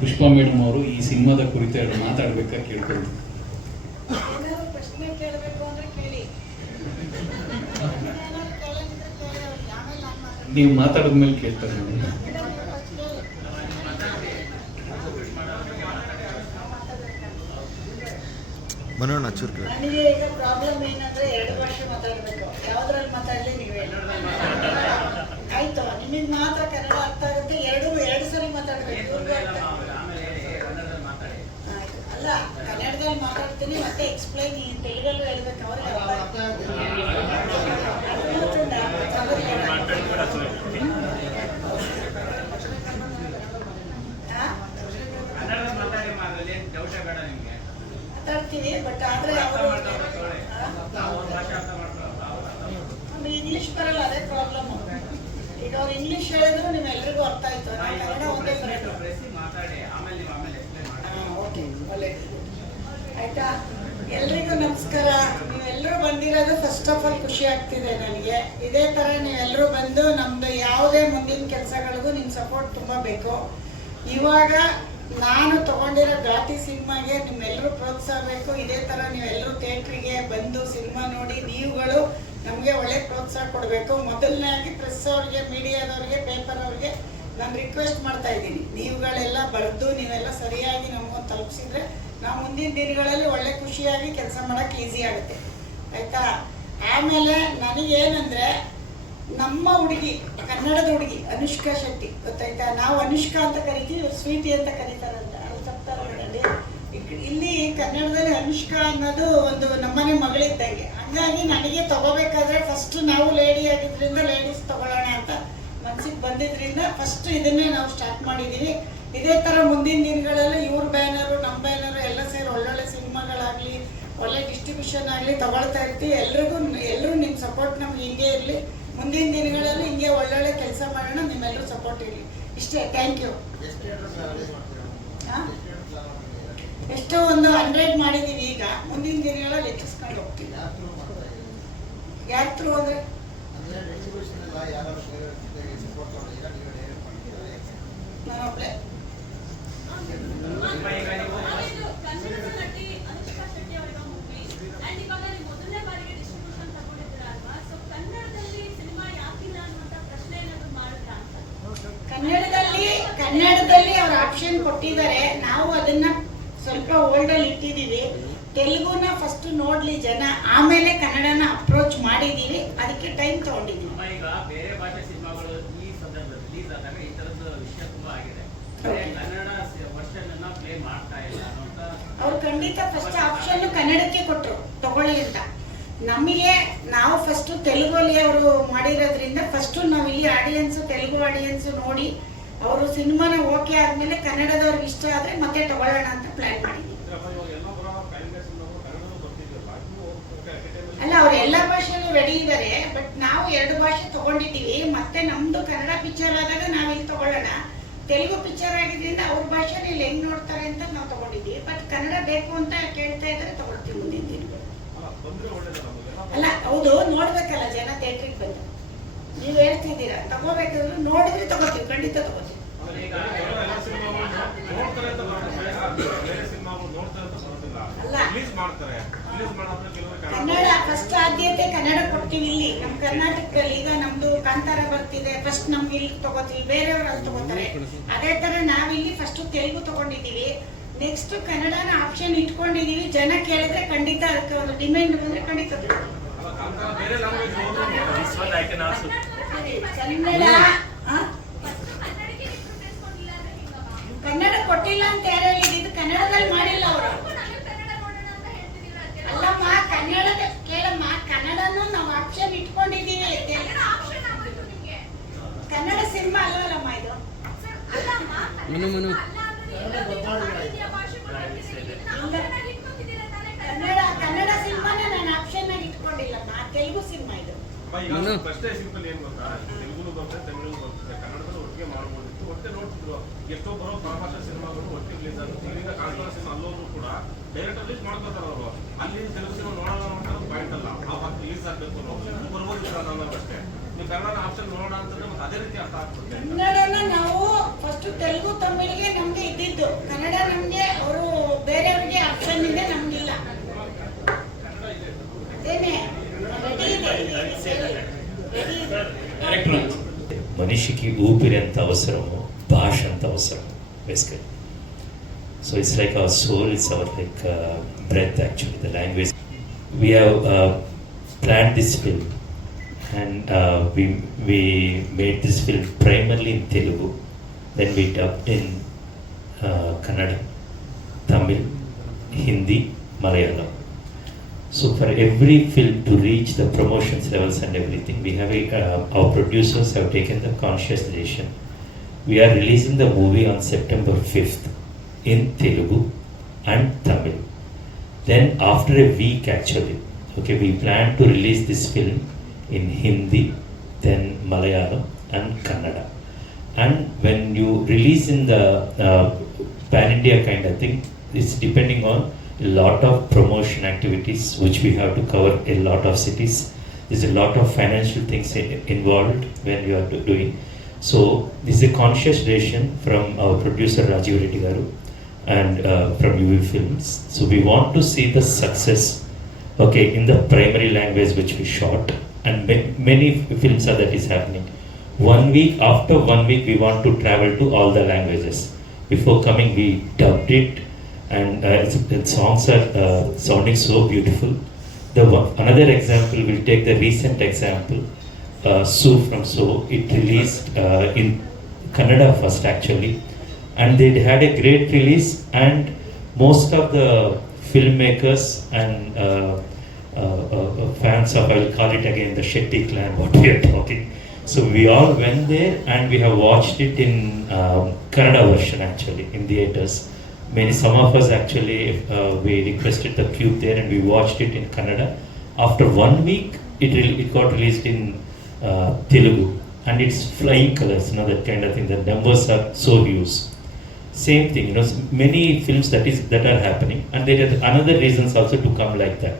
Pushpa madam ಅವರು ಈ ಸಿನಿಮಾದ ಕುರಿತು ಎರಡು ಮಾತಾಡ್ಬೇಕಾ ಕೇಳ್ಕೊಳ್ತೀನಿ. ನೀವು ಮಾತಾಡಿದ ಮೇಲೆ ಕೇಳ್ತಾರೆ. ಮನೋಣ ಚೂರು ನನಗೆ ಈಗ ಪ್ರಾಬ್ಲಮ್ ಏನಂದ್ರೆ ಎರಡು ಭಾಷೆ ಮಾತಾಡಬೇಕು. ಯಾವ್ದ್ರಲ್ಲಿ ಮಾತಾಡ್ಲಿ ನೀವು. ಹೇಳಿ ಆಯ್ತು ನಿಮಗೆ ಮಾತ್ರ ಕನ್ನಡ ಅರ್ಥ ಆಗುತ್ತೆ ಎರಡು ಎರಡು ಸರಿ ಮಾತಾಡ್ಬೇಕು ಇವ್ರಿಗೂ ಅರ್ಥ ಆಯ್ತು. ಅಲ್ಲ ಕನ್ನಡದಲ್ಲಿ ಮಾತಾಡ್ತೀನಿ ಹೇಳ್ಬೇಕು ಅವ್ರಿಗೆ ಅರ್ಥ ಹಾ? ಮಾತಾಡ್ತೀವಿ ಬಟ್ ಆದ್ರೆ ಅವರು ಇಂಗ್ಲಿಷ್ ಬರಲ್ಲ ಅದೇ ಪ್ರಾಬ್ಲಮ್ ಈಗ ಅವ್ರು ಇಂಗ್ಲಿಷ್ ಹೇಳಿದ್ರು ನಿಮ್ಮೆಲ್ರಿಗೂ ಅರ್ಥ ಆಯ್ತು ನಾವು ಕನ್ನಡ ಒಂದೇ ಬರೋದು. ಆಯ್ತಾ ಎಲ್ರಿಗೂ ನಮಸ್ಕಾರ. ನೀವೆಲ್ಲರೂ ಬಂದಿರೋದು ಫಸ್ಟ್ ಆಫ್ ಆಲ್ ಖುಷಿ ಆಗ್ತಿದೆ ನನಗೆ. ಇದೇ ಥರ ನೀವೆಲ್ಲರೂ ಬಂದು ನಮ್ಮದು ಯಾವುದೇ ಮುಂದಿನ ಕೆಲಸಗಳಿಗೂ ನಿಮ್ಮ ಸಪೋರ್ಟ್ ತುಂಬ ಬೇಕು. ಇವಾಗ ನಾನು ತಗೊಂಡಿರೋ ಘಾಟಿ ಸಿನಿಮಾಗೆ ನಿಮ್ಮೆಲ್ಲರೂ ಪ್ರೋತ್ಸಾಹ ಬೇಕು. ಇದೇ ಥರ ನೀವೆಲ್ಲರೂ ಥಿಯೇಟ್ರಿಗೆ ಬಂದು ಸಿನಿಮಾ ನೋಡಿ ನೀವುಗಳು ನಮಗೆ ಒಳ್ಳೆ ಪ್ರೋತ್ಸಾಹ ಕೊಡಬೇಕು. ಮೊದಲನೇ ಆಗಿ ಪ್ರೆಸ್ ಅವ್ರಿಗೆ, ಮೀಡಿಯಾದವ್ರಿಗೆ ಪೇಪರ್ ಅವ್ರಿಗೆ ನಾನು ರಿಕ್ವೆಸ್ಟ್ ಮಾಡ್ತಾ ಇದ್ದೀನಿ. ನೀವುಗಳೆಲ್ಲ ಬರೆದು ನೀವೆಲ್ಲ ಸರಿಯಾಗಿ ನಮಗೊಂದು ತಲುಪಿಸಿದ್ರೆ ನಾವು ಮುಂದಿನ ದಿನಗಳಲ್ಲಿ ಒಳ್ಳೆ ಖುಷಿಯಾಗಿ ಕೆಲಸ ಮಾಡೋಕ್ಕೆ ಈಸಿ ಆಗುತ್ತೆ. ಆಯಿತಾ? ಆಮೇಲೆ ನನಗೇನಂದ್ರೆ, ನಮ್ಮ ಹುಡುಗಿ, ಕನ್ನಡದ ಹುಡುಗಿ, ಅನುಷ್ಕಾ ಶೆಟ್ಟಿ, ಗೊತ್ತಾಯ್ತಾ? ನಾವು ಅನುಷ್ಕಾ ಅಂತ ಕರಿತೀವಿ ಸ್ವೀಟಿ ಅಂತ ಕರೀತಾರಂತ. ತಪ್ಪಾರಲ್ಲಿ ಇಲ್ಲಿ ಕನ್ನಡದಲ್ಲಿ ಅನುಷ್ಕಾ ಅನ್ನೋದು ಒಂದು ನಮ್ಮನೆ ಮಗಳಿದ್ದಂಗೆ. ಹಂಗಾಗಿ ನನಗೆ ತಗೋಬೇಕಾದ್ರೆ ಫಸ್ಟ್ ನಾವು ಲೇಡಿ ಆಗಿದ್ರಿಂದ ಲೇಡೀಸ್ ತಗೊಳ್ಳೋಣ ಅಂತ ಮನ್ಸಿಗೆ ಬಂದಿದ್ರಿಂದ ಫಸ್ಟ್ ಇದನ್ನೇ ನಾವು ಸ್ಟಾರ್ಟ್ ಮಾಡಿದೀವಿ. ಇದೇ ತರ ಮುಂದಿನ ದಿನಗಳಲ್ಲಿ ಇವ್ರ ಬ್ಯಾನರು ನಮ್ಮ ಬ್ಯಾನರು ಎಲ್ಲ ಸೇರಿ ಒಳ್ಳೊಳ್ಳೆ ಸಿನಿಮಾಗಳಾಗ್ಲಿ, ಒಳ್ಳೆ ಡಿಸ್ಟ್ರಿಬ್ಯೂಷನ್ ಆಗಲಿ ತಗೊಳ್ತಾ ಇರ್ತೀವಿ ಎಲ್ರಿಗೂ ಎಲ್ಲರೂ ನಿಮ್ಮ ಸಪೋರ್ಟ್ ನಮ್ಗೆ ಹಿಂಗೆ ಇರಲಿ. ಮುಂದಿನ ದಿನಗಳಲ್ಲಿ ಹಿಂಗೆ ಒಳ್ಳೊಳ್ಳೆ ಕೆಲಸ ಮಾಡೋಣ ನಿಮ್ಮೆಲ್ಲರೂ ಸಪೋರ್ಟ್ ಇರಲಿ. ಇಷ್ಟೇ ಥ್ಯಾಂಕ್ ಯು ಎಷ್ಟೋ ಒಂದು ಹಂಡ್ರೆಡ್ ಮಾಡಿದ್ದೀವಿ ಈಗ. ಮುಂದಿನ ದಿನಗಳಲ್ಲಿ ಹೆಚ್ಚಿಸ್ಕೊಂಡು ಹೋಗ್ತೀವಿ. ಯಾರ ಥ್ರೂ ಅಂದರೆ? ನಾನು ಒಬ್ಳೆ ಇದು ಕನ್ನಡದ ನಟಿ ಅನುಷ್ಕಾ ಶೆಟ್ಟಿ ಅವರ ಮೂವಿ ಅಂಡ್ ಇವಾಗ ನೀವು ಮೊದಲನೇ ಬಾರಿಗೆ ಡಿಸ್ಟ್ರಿಬ್ಯೂಷನ್ ತಗೊಂಡಿದ್ದೀರಾ ಅಲ್ವಾ ಸೊ ಕನ್ನಡದಲ್ಲಿ ಸಿನಿಮಾ ಯಾಕಿಲ್ಲ ಅನ್ನುವಂತ ಪ್ರಶ್ನೆ ಏನಾದ್ರು ಮಾಡಿದ್ರಾ ಅಂತ ಕನ್ನಡದಲ್ಲಿ ಕನ್ನಡದಲ್ಲಿ ಅವ್ರ ಆಪ್ಷನ್ ನಾವು ಅದನ್ನ ಸ್ವಲ್ಪ ಓಲ್ಡ್ ಅಲ್ಲಿ ಇಟ್ಟಿದೀವಿ ತೆಲುಗುನ ಫಸ್ಟ್ ನೋಡ್ಲಿ ಜನ ಆಮೇಲೆ ಕನ್ನಡನ ಅಪ್ರೋಚ್ ಮಾಡಿದೀವಿ ಅದಕ್ಕೆ ಟೈಮ್ ತಗೊಂಡಿದೀವಿ ಈಗ ಬೇರೆ ಭಾಷೆ ಸಿನಿಮಾಗಳು ಈ ಸಂದರ್ಭದಲ್ಲಿ ರಿಲೀಸ್ ಆದಾಗ ಈ ತರದ ವಿಷಯ ತುಂಬಾ ಆಗಿದೆ. ಕನ್ನಡ ವರ್ಷನ್ ಅನ್ನ ಪ್ಲೇ ಮಾಡ್ತಾ ಇಲ್ಲ ಅವ್ರು ಖಂಡಿತ ಫಸ್ಟ್ ಆಪ್ಷನ್ ಕನ್ನಡಕ್ಕೆ ಕೊಟ್ರು ತಗೊಳ್ಳಿ ಅಂತ. ನಮಗೆ ನಾವು ಫಸ್ಟ್ ತೆಲುಗಲ್ಲಿ ಅವರು ಮಾಡಿರೋದ್ರಿಂದ ಫಸ್ಟ್ ನಾವು ಇಲ್ಲಿ ಆಡಿಯನ್ಸ್ ತೆಲುಗು ಆಡಿಯನ್ಸ್ ನೋಡಿ ಅವರು ಸಿನಿಮಾನ ಓಕೆ ಆದ್ಮೇಲೆ ಕನ್ನಡದವ್ರಿಗೆ ಇಷ್ಟ ಆದ್ರೆ ಮತ್ತೆ ತಗೊಳ್ಳೋಣ ಅಂತ ಪ್ಲಾನ್ ಮಾಡಿದ್ವಿ. ಅಲ್ಲ ಅವ್ರು ಎಲ್ಲ ಭಾಷೆಯಲ್ಲೂ ರೆಡಿ ಇದ್ದಾರೆ ಬಟ್ ನಾವು ಎರಡು ಭಾಷೆ ತಗೊಂಡಿದ್ದೀವಿ ಮತ್ತೆ ನಮ್ದು ಕನ್ನಡ ಪಿಕ್ಚರ್ ಆದಾಗ ನಾವು ಇಲ್ಲಿ ತಗೊಳ್ಳೋಣ. ತೆಲುಗು ಪಿಕ್ಚರ್ ಆಗಿದ್ರಿಂದ ಅವ್ರ ಭಾಷೆನ ಇಲ್ಲಿ ಹೆಂಗ್ ನೋಡ್ತಾರೆ ಅಂತ ನಾವು ತಗೊಂಡಿದ್ದೀವಿ ಬಟ್ ಕನ್ನಡ ಬೇಕು ಅಂತ ಕೇಳ್ತಾ ಇದ್ದಾರೆ ತಗೊಳ್ತೀವಿ ಮುಂದಿನ ಅಲ್ಲ ಹೌದು ನೋಡ್ಬೇಕಲ್ಲ ಜನ ಥಿಯೇಟ್ರಿಗೆ ಬಂದು. ನೀವು ಹೇಳ್ತಿದ್ದೀರಾ? ತಗೋಬೇಕಂದ್ರೆ ನೋಡಿದ್ರೆ ತಗೋತೀವಿ ಖಂಡಿತ ತಗೋತೀವಿ ಕನ್ನಡ ಫಸ್ಟ್ ಆದ್ಯತೆ ಕನ್ನಡ ಕೊಡ್ತೀವಿ ಇಲ್ಲಿ. ನಮ್ಮ ಕರ್ನಾಟಕದಲ್ಲಿ ಈಗ ನಮ್ದು ಕಾಂತಾರ ಬರ್ತಿದೆ. ಫಸ್ಟ್ ನಮ್ ಇಲ್ಲಿ ತಗೋತೀವಿ ಬೇರೆಯವ್ರು ತಗೋತಾರೆ. ಅದೇ ತರ ನಾವಿಲ್ಲಿ ಫಸ್ಟ್ ತೆಲುಗು ತಗೊಂಡಿದೀವಿ ನೆಕ್ಸ್ಟ್ ಕನ್ನಡನ ಆಪ್ಷನ್ ಇಟ್ಕೊಂಡಿದೀವಿ ಜನ ಕೇಳಿದ್ರೆ ಖಂಡಿತ ಅದಕ್ಕೆ ಡಿಮ್ಯಾಂಡ್ ಬಂದ್ರೆ ಖಂಡಿತ ಕನ್ನಡ ಕೊಟ್ಟಿಲ್ಲ ಅಂತ ಯಾರು ಇದು ಕನ್ನಡದಲ್ಲಿ ಮಾಡಿಲ್ಲ ಅವರು. ನಮಗೆ ಕನ್ನಡ ನೋಡೋಣ ಅಂತ ಹೇಳ್ತಿದ್ದೀರಾ ಅಂತ ಅಲ್ಲಮ್ಮ ಕನ್ನಡದ ಕೇಳಮ್ಮ ಕನ್ನಡನೂ ನಾವು ಆಪ್ಷನ್ ಇಟ್ಕೊಂಡಿದ್ದೀವಿ. ಕನ್ನಡ ಆಪ್ಷನ್ ಆಗೋಯ್ತು ನಿಮ್ಗೆ. ಕನ್ನಡ ಸಿನಿಮಾ ಇದು? ಸರ್ ಅಲ್ಲಮ್ಮ ಮನು, ಮನು. ಅಲ್ಲ ಅಂದ್ರೆ ಎಲ್ಲ ಭಾರತೀಯ ಭಾಷೆಗಳು ಬರ್ತಿದೆ. ಇದನ್ನ option ಆಗಿ ಇಟ್ಕೊಂಡಿದ್ದೀರಾ ತಾನೇ ಕನ್ನಡ ಕನ್ನಡ ಸಿನಿಮಾನ ನಾನು ಆಪ್ಷನ್ ಆಗಿ ಇಟ್ಕೊಂಡಿಲ್ಲಮ್ಮ ತೆಲುಗು ಸಿನಿಮಾ ಇದು ಫಸ್ಟ್ ಸಿಂಪಲ್ ಏನು ಗೊತ್ತಾ? ತೆಲುಗು ಬರ್ತದೆ ತಮಿಳು ಬರ್ತದೆ ಕನ್ನಡದಲ್ಲಿ ಒಟ್ಟಿಗೆ ಮಾಡ್ಬೋದಿತ್ತು ಒಟ್ಟೆ ನೋಡ್ತಿದ್ರು ಎಷ್ಟೋ ಬರೋ ಪರಭಾಷಾ ಸಿನಿಮಾಗಳು ಒಟ್ಟಿಗೆ ರಿಲೀಸ್ ಆಗುತ್ತೆ ಇಲ್ಲಿಂದ ಕನ್ನಡ ಸಿನಿಮಾ ಅಲ್ಲೋದ್ರು ಕೂಡ ಡೈರೆಕ್ಟ್ ರಿಲೀಸ್ ಮಾಡ್ಕೋತಾರೆ ಅವರು. ಅಲ್ಲಿ ತೆಲುಗು ಸಿನಿಮಾ ನೋಡೋಣ ಅಂತ ಪಾಯಿಂಟ್ ಅಲ್ಲ. ಆ ರಿಲೀಸ್ ಆಗಬೇಕು ಅನ್ನೋದು ಬರ್ಬೋದಿಲ್ಲ ಅನ್ನೋದು ಅಷ್ಟೇ. ನೀವು ಕನ್ನಡ ಆಪ್ಷನ್ ನೋಡೋಣ ಅಂತಂದ್ರೆ ಮತ್ತೆ ಅದೇ ರೀತಿ ಅರ್ಥ ಆಗ್ತದೆ. ಕನ್ನಡನ ನಾವು ಫಸ್ಟ್ ತೆಲುಗು ತಮಿಳಿಗೆ ನಮ್ಗೆ ಇದ್ದಿದ್ದು. ఊపిరి ఎంత అవసరము భాష ఎంత అవసరం basically so it's like our soul it's our like breath actually the language we have plan this film and we made this film primarily in Telugu then we dubbed in Kannada Tamil Hindi Malayalam So for every film to reach the promotions levels and everything, we have a, uh, our producers have taken the conscious decision. We are releasing the movie on September 5th in Telugu and Tamil. Then after a week actually, okay, we plan to release this film in Hindi, then Malayalam and Kannada. And when you release in the uh, pan India kind of thing, it's depending on lot of promotion activities which we have to cover a lot of cities. There's a lot of financial things involved when you are doing. So this is a conscious decision from our producer Rajiv Reddy Garu and uh, from UV Films. So we want to see the success, okay, in the primary language which we shot, and ma- many films are that is happening. One week after one week, we want to travel to all the languages. Before coming, we dubbed it, and uh, songs are uh, sounding so beautiful. The one, another example, we'll take the recent example, uh, Sue from So. It released uh, in Canada first actually, and they had a great release. And most of the filmmakers and uh, fans of, I will call it again, the Shetty clan, what we are talking. So we all went there and we have watched it in um, Kannada version actually in theaters. Many, some of us actually, uh, we requested the cube there and we watched it in Kannada. After one week, it, re- it got released in uh, Telugu and it's flying colors, you know, that kind of thing. The numbers are so huge. Same thing, you know, many films that is that are happening, and there are another reasons also to come like that.